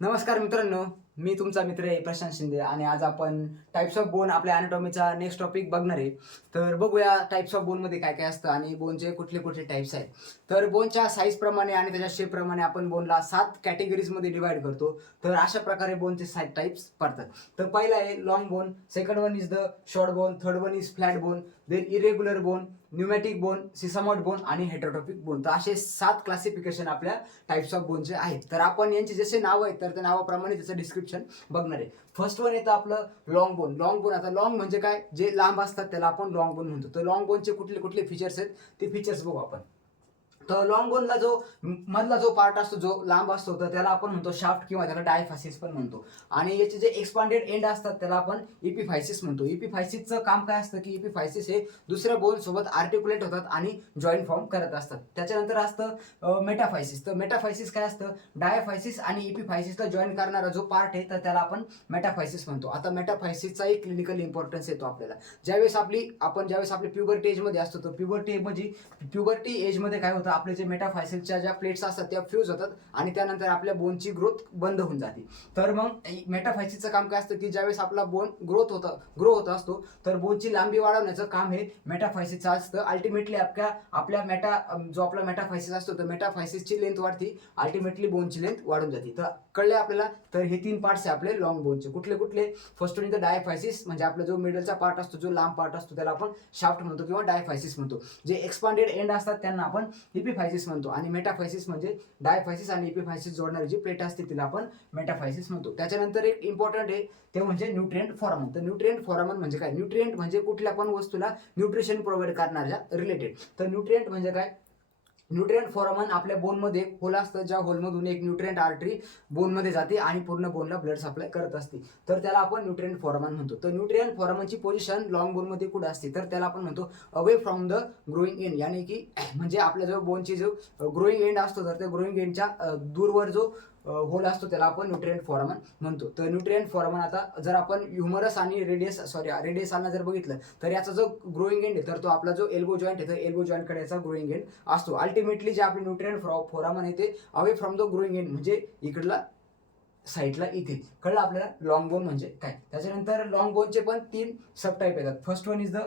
नमस्कार मित्रांनो, मी तुमचा मित्र आहे प्रशांत शिंदे आणि आज आपण टाइप्स ऑफ बोन आपल्या अॅनाटॉमीचा नेक्स्ट टॉपिक बघणार आहे. तर बघूया टाइप्स ऑफ बोनमध्ये काय काय असतं आणि बोनचे कुठले कुठले टाइप्स आहेत. तर बोनच्या साईजप्रमाणे आणि त्याच्या शेपप्रमाणे आपण बोनला 7 कॅटेगरीजमध्ये डिवाइड करतो. तर अशा प्रकारे बोनचे 7 टाइप्स पडतात. तर पहिला आहे long bone, second one is the short bone, third one is flat bone, then irregular bone, pneumatic bone, sesamoid bone आणि हेटरोटॉपिक बोन. तर असे 7 क्लासिफिकेशन आपल्या टाइप्स ऑफ बोनचे आहेत. तर आपण यांचे जसे नाव आहेत तर त्या नावाप्रमाणे त्याचं डिस्क्रिप्शन बघणार आहे. फर्स्ट वन येतं आपलं लॉंग बोन. लॉंग बोन, आता लॉंग म्हणजे काय, जे लांब असतात त्याला आपण लॉंग बोन म्हणतो. तर लॉंग बोनचे कुठले कुठले फीचर्स आहेत ते फीचर्स बघू आपण. तर लॉंग बोनला जो मधला जो पार्ट असतो जो लांब असतो तर त्याला आपण म्हणतो शाफ्ट किंवा त्याला डायफायसिस पण म्हणतो. आणि याचे जे एक्सपांडेड एंड असतात त्याला आपण इपिफायसिस म्हणतो. इपिफायसिसचं काम काय असतं की इपिफायसिस हे दुसऱ्या बोन सोबत आर्टिक्युलेट होतात आणि जॉईंट फॉर्म करत असतात. त्याच्यानंतर असतं मेटाफायसिस. तर मेटाफायसिस काय असतं, डायफायसिस आणि इपिफायसिसला जॉईन करणारा जो पार्ट आहे तर त्याला आपण मेटाफायसिस म्हणतो. आता मेटाफायसिसचा एक क्लिनिकल इम्पॉर्टन्स येतो आपल्याला. ज्यावेळेस आपली प्युबर्टी एजमध्ये असतो तर प्युबर्टी एजमध्ये काय होतं, आपले जे मेटाफायसिसच्या ज्या प्लेट्स असतात त्या फ्यूज होतात आणि त्यानंतर आपल्या बोनची ग्रोथ बंद होऊन जाते. तर मग मेटाफायसिसचं काम काय असतं की ज्यावेळेस आपला बोन ग्रो होत असतो तर बोनची लांबी वाढवण्याचं काम हे मेटाफायसिसचं असतं. अल्टिमेटली आपल्या जो आपला मेटाफायसिस असतो तर मेटाफायसिसची लेंथ वाढते, अल्टिमेटली बोनची लेंथ वाढून जाते. तर कळले आपल्याला. तर हे 3 पार्ट्स आहे आपले लॉंग बोनचे. कुठले कुठले, फर्स्ट वन इज द डायफायसिस, म्हणजे आपला जो मिडलचा पार्ट असतो, जो लांब पार्ट असतो त्याला आपण शाफ्ट म्हणतो किंवा डायफायसिस म्हणतो. जे एक्सपांडेड एंड असतात त्यांना आपण इपिफायसिस म्हणतो. आणि मेटाफायसिस म्हणजे डायफायसिस आणि इपिफायसिस जोडणारी जी प्लेट असते तिला आपण मेटाफायसिस म्हणतो. त्याच्यानंतर एक इम्पॉर्टंट आहे ते म्हणजे न्यूट्रिएंट फॉरामन. तर न्यूट्रिएंट फॉरामन म्हणजे काय, न्यूट्रिएंट म्हणजे कुठल्या पण वस्तूला न्यूट्रिशन प्रोव्हाइड करणाऱ्या रिलेटेड. तर न्यूट्रिएंट म्हणजे काय, न्यूट्रिएंट फॉरामन आपल्या बोनमध्ये होल असतं, ज्या होलमधून एक न्यूट्रिएंट आर्टरी बोनमध्ये जाते आणि पूर्ण बोनला ब्लड सप्लाय करत असते. तर त्याला आपण न्यूट्रिएंट फॉरामन म्हणतो. तर न्यूट्रिएंट फॉरामनची पोझिशन लॉंग बोनमध्ये कुठे असते तर त्याला आपण म्हणतो away from the growing end. यानी की म्हणजे आपल्या जो बोनची जो ग्रोईंग एंड असतो तर त्या ग्रोईंग एंडच्या दूरवर जो होल असतो त्याला आपण न्यूट्रिएंट फॉरामन म्हणतो. तर न्यूट्रिएंट फॉरामन, आता जर आपण ह्युमरस आणि रेडियसला जर बघितलं तर याचा जो ग्रोईंग एंड आहे तर तो आपला जो एल्बो जॉईंट आहे तर एल्बो जॉईंटकडे याचा ग्रोईंग एंड असतो. अल्टिमेटली जे आपले न्यूट्रिएंट फॉरामन आहे ते away from the growing end म्हणजे इकडला साईडला इथे. कळलं आपल्याला लॉंग बोन म्हणजे काय. त्याच्यानंतर लॉंग बोनचे पण 3 सब टाईप येतात. First one is the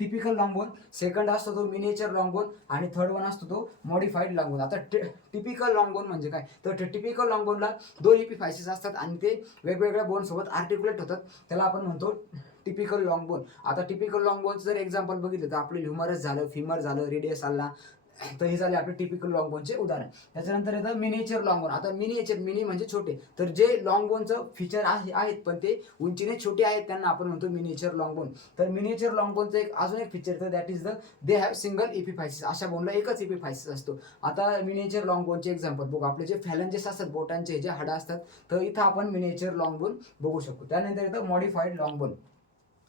typical long bone, second असतो तो मिनिएचर लॉंग बोन आणि थर्ड वन असतो तो मॉडिफाईड लॉंग बोन. आता टिपिकल लॉंग बोन म्हणजे काय, तर टिपिकल लॉंग बोनला 2 इपिफायसिस असतात आणि ते वेगवेगळ्या बोन सोबत आर्टिक्युलेट होतात. त्याला आपण म्हणतो टिपिकल लॉंग बोन. आता टिपिकल लॉंग बोनचं जर एक्झाम्पल बघितलं तर आपलं ह्युमरस झालं, फिमर झालं, रेडियस आला, तर हे झाले आपले टिपिकल लॉंग बोनचे उदाहरण. त्याच्यानंतर येतं मिनिएचर लॉंग बोन. आता मिनी म्हणजे छोटे, तर जे लॉंग बोनचं फीचर आहेत पण ते उंचीने छोटे आहेत त्यांना आपण म्हणतो मिनिएचर लॉंग बोन. तर मिनिएचर लॉंग बोनचं अजून एक फीचर तर that is the they have single epiphysis. अशा बोनला एकच इपिफायसिस असतो. आता मिनिएचर लॉंग बोनचे एक्झाम्पल बघू. आपले जे फॅलंजेस असतात, बोटांचे जे हाडं असतात, तर इथं आपण मिनिएचर लॉंग बोन बघू शकतो. त्यानंतर येतं modified long bone.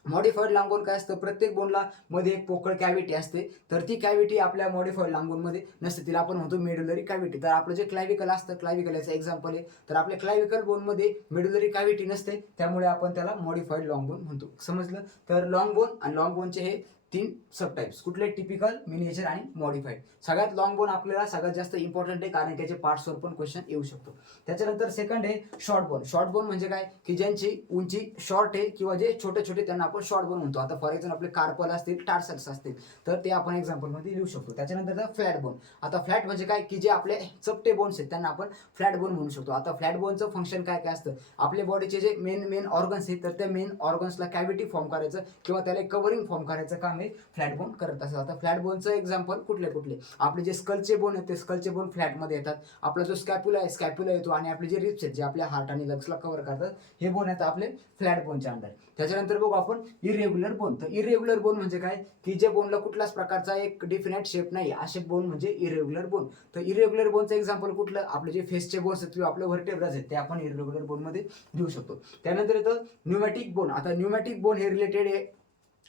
Modified long bone काय असतं, प्रत्येक बोनला मध्ये एक पोकळ कॅव्हिटी असते. तर ती कॅव्हिटी आपल्या मॉडिफाईड लॉंग बोनमध्ये नसते, तिला आपण म्हणतो मेडुलरी कॅव्हिटी. तर आपलं जे क्लायविकल असतं, क्लायविकल याचं एक्झाम्पल आहे. तर आपल्या क्लायविकल बोनमध्ये मेडुलरी कॅव्हिटी नसते, त्यामुळे आपण त्याला मॉडिफाईड लॉंग बोन म्हणतो. समजलं. तर लॉंग बोन आणि लॉंग बोनचे हे 3 सब टाइप्स. कुठले, टिपिकल, मिनिएचर आणि मॉडिफाईड. सगळ्यात लॉंग बोन आपल्याला सगळ्यात जास्त इम्पॉर्टंट आहे कारण त्याचे पार्ट्सवर पण क्वेश्चन येऊ शकतो. त्याच्यानंतर सेकंड आहे शॉर्ट बोन. शॉर्ट बोन म्हणजे काय की ज्यांची उंची शॉर्ट आहे किंवा जे छोटे छोटे त्यांना आपण शॉर्ट बोन म्हणतो. आता फॉर एक्झाम्पल आपले कार्पल असतील, टार्सल्स असतील, तर ते आपण एक्झाम्पलमध्ये लिहू शकतो. त्याच्यानंतर फ्लॅट बोन. आता फ्लॅट म्हणजे काय की जे आपले चपटे बोन्स आहेत त्यांना आपण फ्लॅट बोन म्हणू शकतो. आता फ्लॅट बोनचं फंक्शन काय काय असतं, आपल्या बॉडीचे जे मेन ऑर्गन्स आहेत तर त्या मेन ऑर्गन्सला कॅव्हिटी फॉर्म करायचं किंवा त्याला कव्हरिंग फॉर्म करायचं काम हे फ्लॅट बोन करत असतात. आता फ्लॅट बोनचं एक्झाम्पल कुठले कुठले, आपले जे स्कलचे बोन आहेत ते स्कलचे बोन फ्लॅटमध्ये येतात. आपला जो स्कॅप्युला येतो आणि आपले जे रिप्स आहेत जे आपल्या हार्ट आणि लंग्सला कव्हर करतात हे बोन आहेत आपले फ्लॅट बोनच्या अंडर. त्याच्यानंतर बघू आपण इरेग्युलर बोन. तर इरेग्युलर बोन म्हणजे काय की जे बोनला कुठल्याच प्रकारचा एक डिफिनाइट शेप नाही असे बोन म्हणजे इरेग्युलर बोन. तर इरेग्युलर बोनचं एक्झाम्पल कुठलं, आपले जे फेसचे बोन्स आहेत किंवा आपले व्हर्टेब्राज आहेत ते आपण इरेग्युलर बोनमध्ये घेऊ शकतो. त्यानंतर येतं न्यूमॅटिक बोन. आता न्यूमॅटिक बोन हे रिलेटेड आहे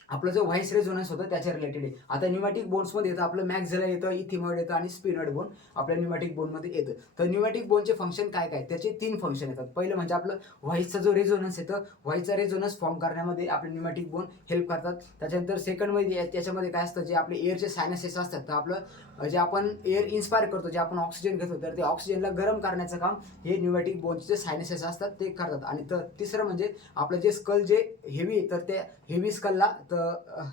आपलं जो व्हाईस रेझोनन्स होतं त्याच्या रिलेटेड आहे. आता न्यूमॅटिक बोन्समध्ये येतं आपलं मॅक्झिला येतं, इथिमॉइड येतं आणि स्पिनॉइड बोन आपल्या न्यूमॅटिक बोनमध्ये येतं. तर न्यूमॅटिक बोनचे फंक्शन काय काय, त्याचे 3 फंक्शन येतात. पहिलं म्हणजे आपलं व्हाईसचा जो रेझोनन्स येतं, व्हाईसचा रेझोनन्स फॉर्म करण्यामध्ये आपले न्यूमॅटिक बोन हेल्प करतात. त्याच्यानंतर सेकंडमध्ये त्याच्यामध्ये काय असतं, जे आपले एअरचे सायनसेस असतात, तर आपलं जे आपण एअर इन्स्पायर करतो, जे आपण ऑक्सिजन घेतो, तर ते ऑक्सिजनला गरम करण्याचं काम हे न्यूमॅटिक बोनचे जे सायनसेस असतात ते करतात. आणि तिसरं म्हणजे आपलं जे स्कल जे हेवी, तर ते हेवी स्कलला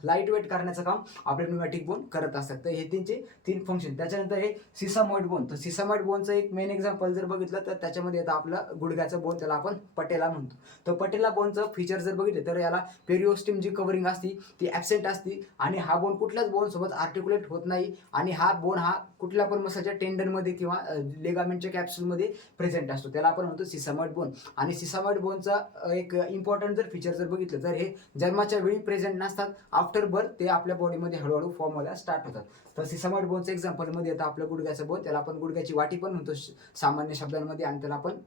लाईट वेट करण्याचं काम आपले न्यूमॅटिक बोन करत असतात. तर हे त्यांचे 3 फंक्शन. त्याच्यानंतर हे सिसामॉइड बोन. तर सिसामॉइड बोनचं एक मेन एक्झाम्पल जर बघितलं तर त्याच्यामध्ये येतं आपलं गुडघ्याचं बोन, त्याला आपण पटेला म्हणतो. तर पटेला बोनचं फीचर जर बघितलं तर याला पेरिओस्टिम जी कव्हरिंग असती ती ॲबसेंट असती आणि हा बोन कुठल्याच बोन सोबत आर्टिक्युलेट होत नाही आणि हा बोन हा कुठल्या पण मसलच्या टेंडनमध्ये किंवा लिगामेंटच्या कॅप्सूलमध्ये प्रेझेंट असतो, त्याला आपण म्हणतो सिसामॉइड बोन. आणि सिसामॉइड बोनचा एक इम्पॉर्टंट जर फीचर जर बघितलं तर हे जन्माच्या वेळी प्रेझेंट नसतात, आफ्टर बर्थ ते आपल्या बॉडीमध्ये हळूहळू फॉर्म व्हायला स्टार्ट होतात. तर सिसामॉइड बोनचं एक्झाम्पलमध्ये येतं आपलं गुडघ्याचं बोन, त्याला आपण गुडघ्याची वाटी पण म्हणतो सामान्य शब्दांमध्ये, आणि त्याला आपण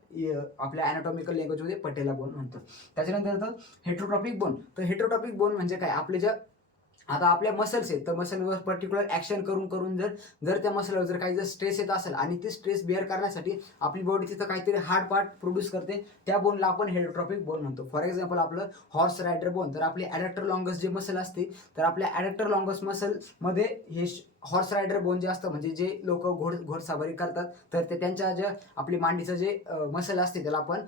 आपल्या अॅनाटॉमिकल लँग्वेजमध्ये पटेला बोन म्हणतो. त्याच्यानंतर येतं हेट्रोटॉपिक बोन. तर हेट्रोटॉपिक बोन म्हणजे काय, आपले ज्या आता आपल्या मसल्स आहेत, तर मसलवर पर्टिक्युलर ॲक्शन करून करून जर जर त्या मसलवर जर काही जर स्ट्रेस येत असेल आणि ते स्ट्रेस बेअर करण्यासाठी आपली बॉडी तिथं काहीतरी हार्ड पार्ट प्रोड्यूस करते, त्या बोनला आपण हेट्रोट्रॉपिक बोन म्हणतो. फॉर एक्झाम्पल आपलं हॉर्स रायडर बोन. तर आपली ॲडॅक्टर लॉंगस जे मसल असते, तर आपल्या ॲडॅक्टर लॉंगस मसलमध्ये हे हॉर्स रायडर बोन जे असतं, म्हणजे जे लोक घोडसवारी करतात, तर ते त्यांच्या ज्या आपली मांडीचं जे मसल असते त्याला आपण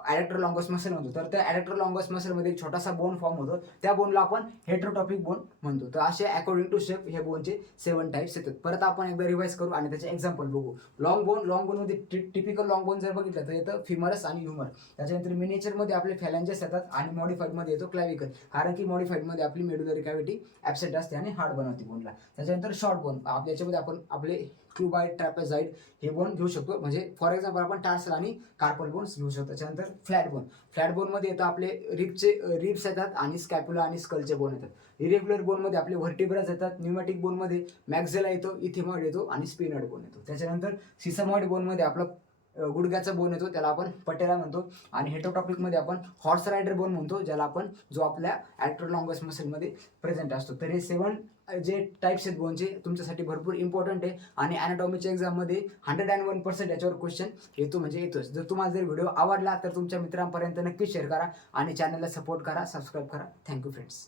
ॲडॅक्टर लॉंगस मसल म्हणतो. तर त्या ॲडॅक्टर लॉंगस मसलमध्ये एक छोटासा बोन फॉर्म होतो, त्या बोनला आपण हेट्रोटॉपिक बोन म्हणतो. तर असे अकॉर्डिंग टू शेप हे बोनचे 7 टाईप्स येतात. परत आपण एकदा रिवाइज करू आणि त्याचे एक्झाम्पल बघू. लॉंग बोनमध्ये टिपिकल लॉंग बोन जर बघितलं तर येतं फिमरस आणि ह्युमर. त्याच्यानंतर मिनिएचरमध्ये आपले फॅलेंजेस येतात आणि मॉडिफाईडमध्ये येतो क्लॅविकल, कारण की मॉडिफाईडमध्ये आपली मेडुलरी कॅव्हिटी ॲबसेंट असते आणि हार्ड बनवते बोनला. त्याच्यानंतर शॉर्ट बोन, आपल्या याच्यामध्ये आपण आपले क्युबाईड, ट्रॅपेझाईड हे बोन घेऊ शकतो. म्हणजे फॉर एक्झाम्पल आपण टार्सल आणि कार्पल बोन्स घेऊ शकतो. त्याच्यानंतर फ्लॅट बोन. फ्लॅट बोनमध्ये येतं आपले रिब्स येतात आणि स्कॅप्युला आणि स्कलचे बोन येतात. इरेग्युलर बोनमध्ये आपले व्हर्टिब्राज येतात. न्यूमॅटिक बोनमध्ये मॅक्झिला येतो, इथिमॉइड येतो आणि स्पिनॉइड बोन येतो. त्याच्यानंतर सिसामॉइड बोनमध्ये आपलं गुडघ्याचा बोन येतो, त्याला आपण पटेला म्हणतो. आणि हेटोटॉपिकमध्ये आपण हॉर्स रायडर बोन म्हणतो, ज्याला आपण जो आपल्या ॲक्टर लॉंगस मसलमध्ये प्रेझेंट असतो. तर हे 7 जे टाईप्स आहेत बोनचे तुमच्यासाठी भरपूर इम्पॉर्टंट आहे आणि अॅनाटॉमीच्या एक्झाममध्ये 101% याच्यावर क्वेश्चन येतो, म्हणजे येतोच. जर तुम्हाला जर व्हिडिओ आवडला तर तुमच्या मित्रांपर्यंत नक्की शेअर करा आणि चॅनलला सपोर्ट करा, सबस्क्राईब करा. Thank you friends.